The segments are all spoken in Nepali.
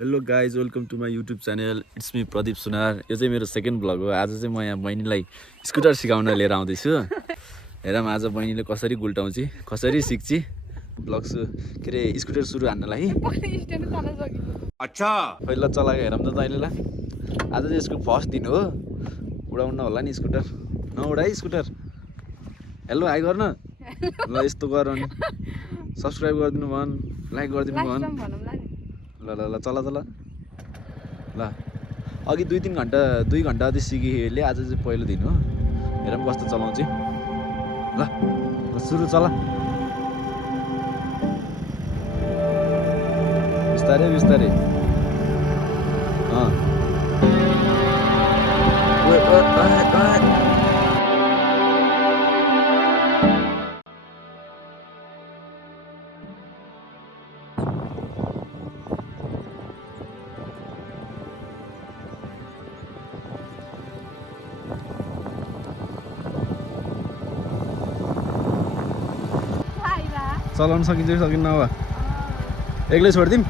Hello guys welcome to my YouTube channel it's me Pradeep Sunar. यो चाहिँ मेरो सेकेन्ड भ्लग हो। आज चाहिँ म यहाँ बहिनीलाई स्कुटर सिकाउन लिएर आउँदैछु। हेरौँ आज बहिनीले कसरी गुल्टाउँछ कसरी सिक्छ भ्लग के अरे स्कुटर सुरु हान्नलाई। अच्छा पहिला चलाएको हेरौँ त तैँले ल। आज चाहिँ यसको फर्स्ट दिन हो। उडाउन होला नि स्कुटर। नउडा है स्कुटर। हेलो हाई गर्न ल। यस्तो गर अनि सब्सक्राइब गरिदिनु भन, लाइक गरिदिनु भन। ल ल ल चला चला ल। अघि 2 घन्टा जति सिकेले। आज चाहिँ पहिलो दिन हो। हेरौँ कस्तो चलाउँछ ल। सुरु चला बिस्तारै बिस्तारै। चलाउन सकिन्छ कि सकिन्न अब एक्लै छोडिदिउँ।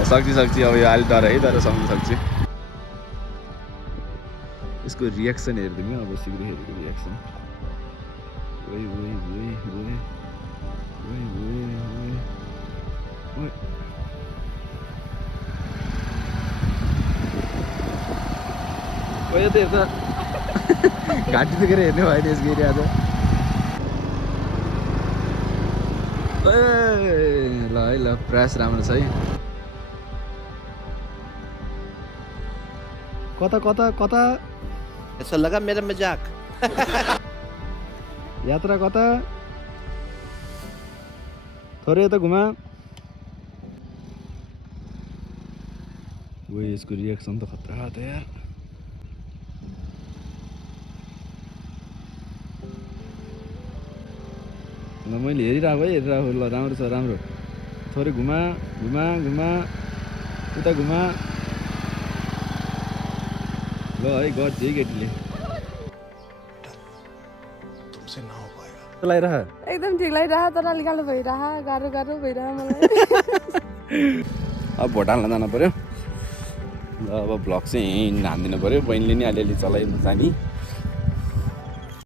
सक्छ अब यो अलि डर है, तर सक्नु सक्छ। यसको रियाक्सन हेरिदिउँ अब सिक्दाखेरि रियाक्सन। ओइ ओइ ओइ ओइ ओइ ओइ ओइ ओइ त हेर्दा घाँटी दुखेर हेर्ने भयो नि यसको आज। ल है ल प्रयास राम्रो छ है। कता कता कता ऐसा लगा मेरा मजाक। यात्रा कता थोरै यता घुमा। वो यसको रियाक्सन त खतरा त यार। ल मैले हेरिरहेको ल राम्रो छ राम्रो। थोरै घुमा घुमा घुमा उता घुमा। ल है गर्छ है केटीले। लगाइरह एकदम ठिक लागिरह, तर अलिक गाह्रो भइरह, गाह्रो भइरह मलाई। अब भोटालमा जानु पर्यो। ल अब भ्लग चाहिँ यहीँ हानिदिनु पर्यो। बहिनीले नि अलिअलि चलाइदिनु जाने।